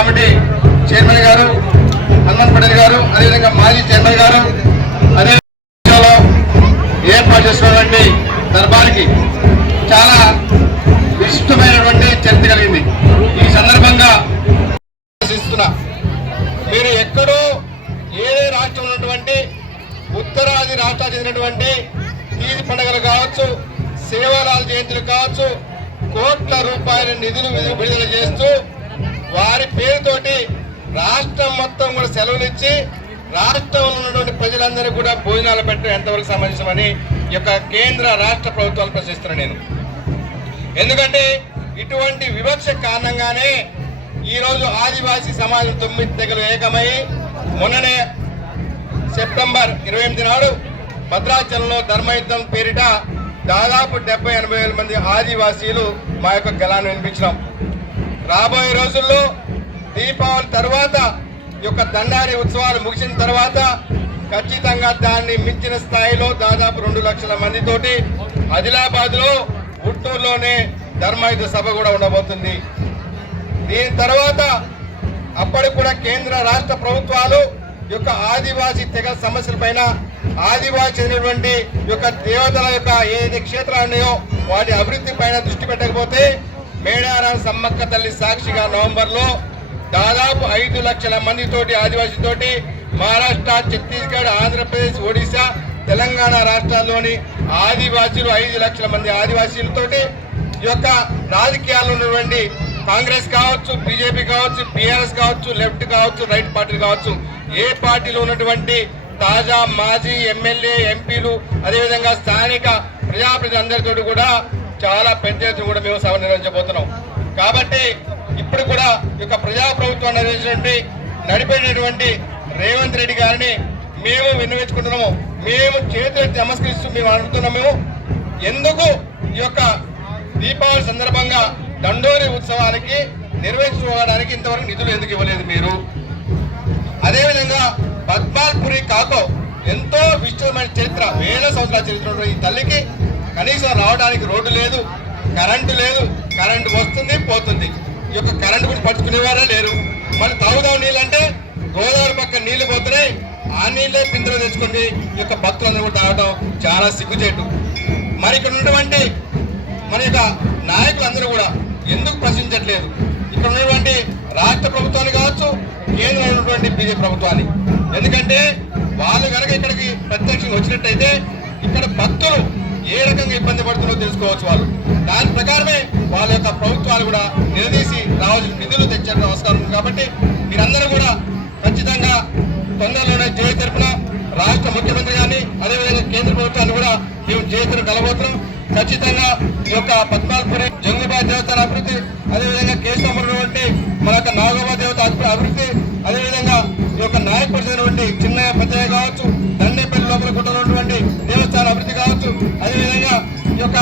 Committee chairman గారు హనుమంత్ పటేల్ గారు, అదేవిధంగా మాజీ చైర్మన్ గారు, అదే ఏర్పాటు చేసినటువంటి దర్బార్కి చాలా విశిష్టమైనటువంటి చరిత్ర కలిగింది. ఈ సందర్భంగా మీరు ఎక్కడో ఏ రాష్ట్రంలో ఉన్నటువంటి ఉత్తరాది రాష్ట్రాలు చెందినటువంటి తీజి పండుగలు కావచ్చు, సేవలాల జయంతులు కావచ్చు, కోట్ల రూపాయల నిధులు విడుదల చేస్తూ వారి పేరుతోటి రాష్ట్రం మొత్తం కూడా సెలవులు ఇచ్చి రాష్ట్రంలో ఉన్నటువంటి ప్రజలందరూ కూడా భోజనాలు పెట్టడం ఎంతవరకు సమంజసమని ఈ యొక్క కేంద్ర రాష్ట్ర ప్రభుత్వాలు ప్రశ్నిస్తున్నాను నేను. ఎందుకంటే ఇటువంటి వివక్ష కారణంగానే ఈరోజు ఆదివాసీ సమాజం 9 తెగలు ఏకమై మొన్ననే సెప్టెంబర్ 28 నాడు భద్రాచలంలో ధర్మయుద్ధం పేరిట దాదాపు 70-80 వేల మంది ఆదివాసీలు మా యొక్క గళాన్ని వినిపించినాం. రాబోయే రోజుల్లో దీపావళి తర్వాత ఈ యొక్క దండారి ఉత్సవాలు ముగిసిన తర్వాత ఖచ్చితంగా దాన్ని మించిన స్థాయిలో దాదాపు 2 లక్షల మందితోటి ఆదిలాబాద్లో గుంటూరులోనే ధర్మయుద్ధ సభ కూడా ఉండబోతుంది. దీని తర్వాత అప్పటికి కూడా కేంద్ర రాష్ట్ర ప్రభుత్వాలు యొక్క ఆదివాసీ తెగ సమస్యలపైన ఆదివాసీ చెందినటువంటి యొక్క దేవతల యొక్క ఏదైతే క్షేత్రాలు ఉన్నాయో వాటి అభివృద్ధి పైన దృష్టి పెట్టకపోతే మేడారం సమ్మక్క తల్లి సాక్షిగా నవంబర్లో దాదాపు 5 లక్షల మందితోటి ఆదివాసీతోటి మహారాష్ట్ర, ఛత్తీస్గఢ్, ఆంధ్రప్రదేశ్, ఒడిశా, తెలంగాణ రాష్ట్రాల్లోని ఆదివాసీలు 5 లక్షల మంది ఆదివాసీలతోటి ఈ యొక్క రాజకీయాల్లో ఉన్నటువంటి కాంగ్రెస్ కావచ్చు, బీజేపీ కావచ్చు, బీఆర్ఎస్ కావచ్చు, లెఫ్ట్ కావచ్చు, రైట్ పార్టీలు కావచ్చు, ఏ పార్టీలో ఉన్నటువంటి తాజా మాజీ ఎమ్మెల్యే, ఎంపీలు, అదేవిధంగా స్థానిక ప్రజాప్రతినిధులందరితో కూడా చాలా పెద్ద ఎత్తున కూడా మేము సభ నిర్వహించబోతున్నాం. కాబట్టి ఇప్పుడు కూడా ఈ యొక్క ప్రజాప్రభుత్వాన్ని నడిపేటటువంటి రేవంత్ రెడ్డి గారిని మేము విన్నవించుకుంటున్నాము. మేము చేతులెత్తి నమస్కరిస్తూ మేము అడుగుతున్నాము, ఎందుకు ఈ యొక్క దీపావళి సందర్భంగా దండోరి ఉత్సవానికి నిర్వహించుకోవడానికి ఇంతవరకు నిధులు ఎందుకు ఇవ్వలేదు మీరు? అదేవిధంగా పద్మాల్పురి కాకో ఎంతో విస్తృతమైన చరిత్ర, వేల సంవత్సరాల చరిత్ర ఈ తల్లికి కనీసం రావడానికి రోడ్డు లేదు, కరెంటు లేదు. కరెంటు వస్తుంది పోతుంది, ఈ యొక్క కరెంటు గురించి పట్టుకునేవారే లేరు. మళ్ళీ తాగుదాం నీళ్ళు అంటే గోదావరి పక్క నీళ్లు పోతున్నాయి, ఆ నీళ్ళే బిందులు తెచ్చుకుంటే ఈ యొక్క భక్తులందరూ కూడా తాగడం చాలా సిగ్గుచేటు. మరి ఇక్కడ ఉన్నటువంటి మన యొక్క నాయకులందరూ కూడా ఎందుకు ప్రశ్నించట్లేదు? ఇక్కడ ఉన్నటువంటి రాష్ట్ర ప్రభుత్వాన్ని కావచ్చు, కేంద్రంలో ఉన్నటువంటి బీజేపీ ప్రభుత్వాన్ని. ఎందుకంటే వాళ్ళు కనుక ఇక్కడికి ప్రత్యక్షంగా వచ్చినట్టయితే ఇక్కడ భక్తులు ఏ రకంగా ఇబ్బంది పడుతుందో తెలుసుకోవచ్చు. వాళ్ళు దాని ప్రకారమే వాళ్ళ యొక్క ప్రభుత్వాలు కూడా నిలదీసి రావాల్సిన నిధులు తెచ్చడం అవసరం ఉంది. కాబట్టి మీరందరూ కూడా ఖచ్చితంగా తొందరలోనే జయ తరపున రాష్ట్ర ముఖ్యమంత్రి గారిని, అదేవిధంగా కేంద్ర ప్రభుత్వాన్ని కూడా మేము జయతను కలబోతున్నాం. ఖచ్చితంగా ఈ యొక్క పద్మాల్పురి జంగుబాయి దేవస్థాన అభివృద్ధి, అదేవిధంగా కేశవటువంటి మన యొక్క నాగోబా దేవత అభివృద్ధి, అదేవిధంగా ఈ యొక్క నాయకుడినటువంటి చిన్నయ్య పెద్దయ్య కావచ్చు, దండేపల్లి లోపల కుట్టినటువంటి దేవస్థాన అభివృద్ధి కావచ్చు, అదేవిధంగా ఈ యొక్క